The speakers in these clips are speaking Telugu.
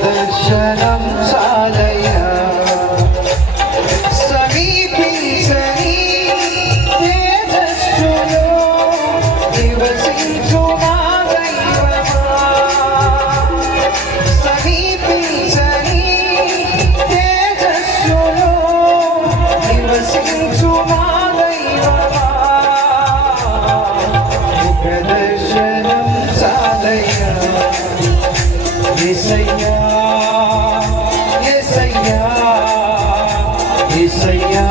దర్శనం చాలయ్యా సమీపించని తేజస్సులో నివసించు నా దైవమా సమీపించని తేజస్సులో నివసించు నా దైవమా ముఖ దర్శనం చాలయ్యా యేసయ్యా యేసయ్యా యేసయ్యా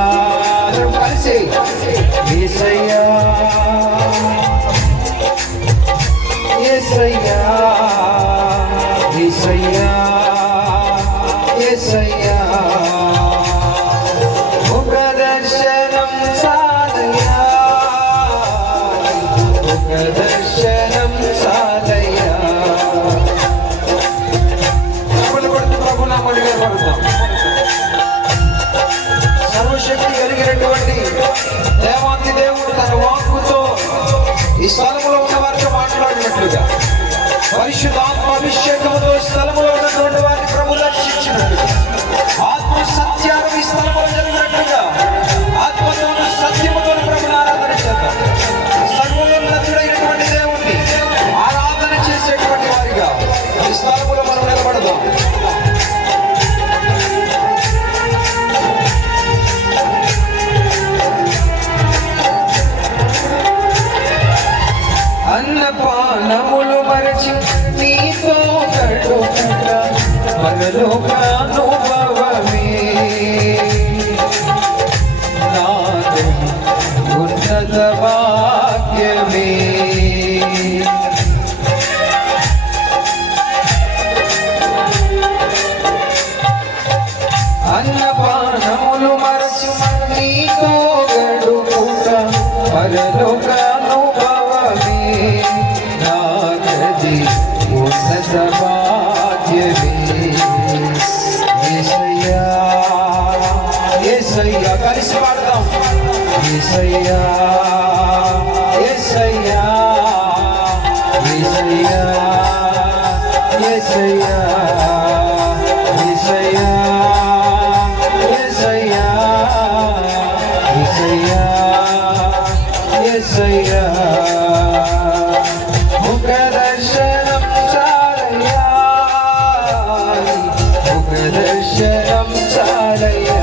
అందరం కలిసి యేసయ్యా యేసయ్యా యేసయ్యా యేసయ్యా ముఖ దర్శనం చాలయ్యా ముఖ దర్శనం చాలయ్యా సర్వశక్తి కలిగినటువంటి దేవాది దేవుడు తన వాక్కుతో ఈ స్థలములో ఉన్న వారితో మాట్లాడినట్లుగా పరిశుద్ధాత్మ అభిషేకముతో స్థలములో ఉన్నటువంటి వారిని ప్రభు దర్శించినట్లుగా ఆత్మ సత్యాలు ఈ స్థలములో జరిగినట్లుగా ఆత్మతోను సత్యముతోను ప్రభుని ఆరాధన చేద్దాం. సర్వోన్నతుడైనటువంటి దేవుణ్ణి ఆరాధన చేసేటువంటి వారిగా ఈ స్థలములో మనం నిలబడదాం. అన్నపానములు మరచి నీతో గడుపుట పరలోకానుభవమే నాది ఉన్నత భాగ్యమే అన్నపానములు మరచి నీతో గడుపుట పరలోకానుభవమే నాది ఉన్నత భాగ్యమే యేసయ్యా యేసయ్యా కలిసి పాడదాం యేసయ్యా యేసయ్యా యేసయ్యా యేసయ్యా యేసయ్యా యేసయ్యా యేసయ్యా యేసయ్యా ముఖ దర్శనం చాలయ్యా ముఖ దర్శనం చాలయ్యా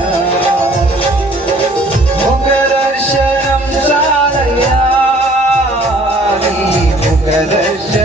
ముఖ దర్శనం చాలయ్యా ముఖ దర్శనం